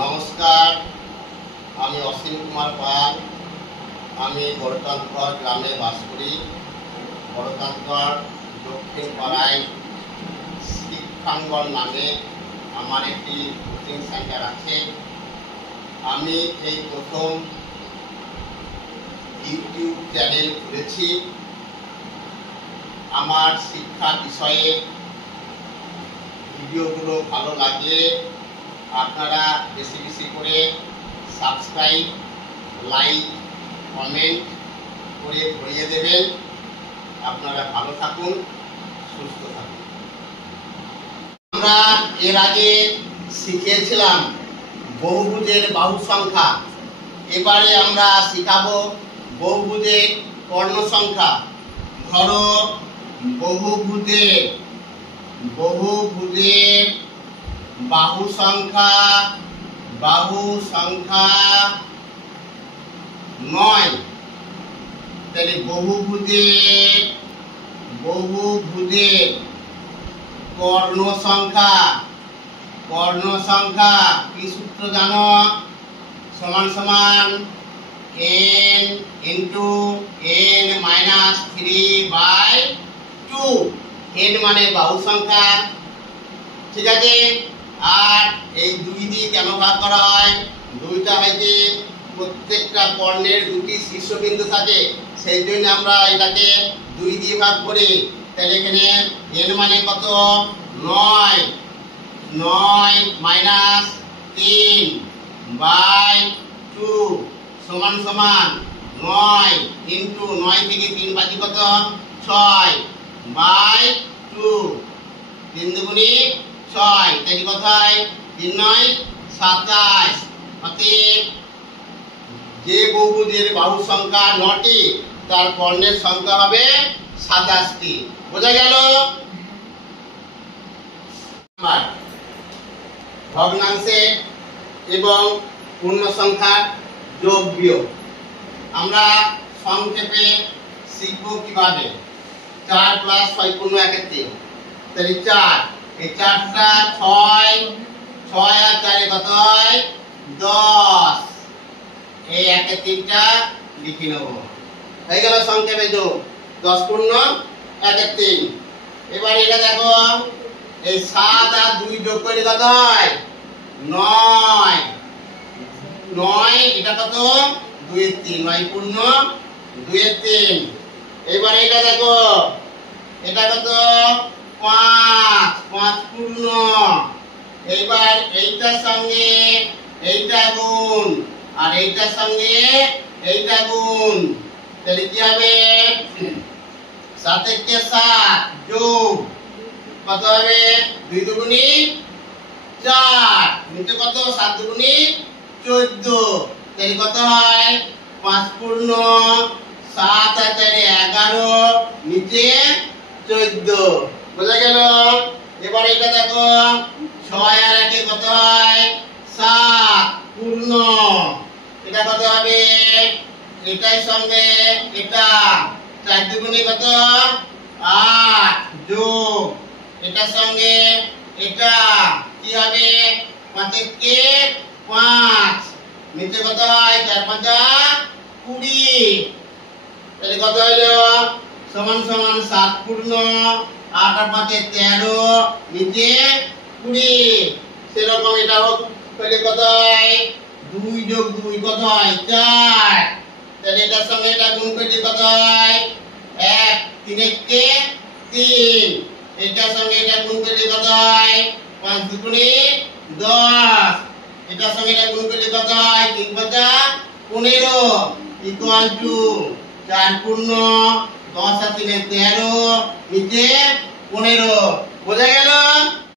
নমস্কার, আমি অসীম কুমার পাল। আমি বড়কান্তগড় গ্রামে বাস করি। বড়কান্তগড় দক্ষিণ পাড়ায় শিক্ষাঙ্গন নামে আমার একটি কোচিং সেন্টার আছে। আমি এই প্রথম ইউটিউব চ্যানেল খুলেছি। আমার শিক্ষা বিষয়ে ভিডিওগুলো ভালো লাগলে আপনারা বেশি বেশি করে সাবস্ক্রাইব, লাইক, কমেন্ট করে ভরিয়ে দেবেন। আপনারা ভালো থাকুন, সুস্থ থাকুন। আমরা এর আগে শিখেছিলাম বহুভুজের বাহু সংখ্যা। এবারে আমরা শিখাবো বহুভুজের কর্ণ সংখ্যা। ধরো বহুভুজের বাহু সংখ্যা 9। তাহলে বহুভুজের কর্ণ সংখ্যা কি সূত্র জানো? সমান সমান n into n minus 3/2। n মানে বাহু সংখ্যা, ঠিক আছে। আর এই 2 দিয়ে কেন ভাগ করা হয়? 2টা হচ্ছে প্রত্যেকটা কর্ণের 2টি শীর্ষবিন্দু থাকে, সেই জন্য আমরা এটাকে 2 দিয়ে ভাগ করি। তাহলে এখানে n মানে কত? 9 minus 3/2 সমান সমান 9 into 9 থেকে 3 বাকি কত? 6/2। 3 দুগুণে 6, তাহলে কত হয়? 3 9 27। অতএব যে বহুভুজের বাহু সংখ্যা 9টি, তার কর্ণের সংখ্যা হবে 27টি। বোঝা গেল? ভগ্নাংশে এবং পূর্ণ সংখ্যার যোগ বিয়োগ আমরা সংক্ষেপে শিখব কিভাবে। 4 + 6 পূর্ণ 1 3। তাহলে 4, এই 4টা 6 আর 4 কত হয়? 10। এই 1 3টা লিখে নেব। হয়ে গেল সংক্ষেপে যোগ। 10 পূর্ণ 1 3। এবার এটা দেখো, এই 7 আর 2 যোগ করলে কত হয়? 9। এটা কত? 2 এর 3। 9 পূর্ণ 2 এর 3। এবার এটা দেখো, এটা কত? 5 পূর্ণ। এইবার এইটার সঙ্গে এইটা গুণ, আর এইটার সঙ্গে এইটা গুণ। তাহলে কি হবে? 7 কে 7 যোগ কত হবে? 2 দুগুণে 4। নিচে কত? 7 দুগুণে 14। তাহলে কত হয়? 5 পূর্ণ 7 আর 4 11, নিচে 14। বোঝা গেল? এবার এটা দেখো, 6 আর 1 কত হয়? 7 পূর্ণ। এটা কত হবে? এটার সঙ্গে এটা 4 দুগুণে কত? 8 যোগ এটার সঙ্গে এটা কি হবে? 5 কে 5, নিচে কত হয়? 4 5 20। তাহলে কত হলো? সমান সমান 7 পূর্ণ 8 আর 5 13, নিচে 20। সেরকম এটা হোক, তাহলে কত হয়? 2 যোগ 2 কত হয়? 4। তাহলে এটার সঙ্গে এটা গুণ করলে কত হয়? 1 3 কে 3। এটার সঙ্গে এটা গুণ করলে কত হয়? 5 দুগুণে 10। এটার সঙ্গে এটা গুণ করলে কত হয়? 3 5 15 ইকুয়াল টু 4 পূর্ণ 10 আর 3 13, নিচে 15। বোঝা গেল?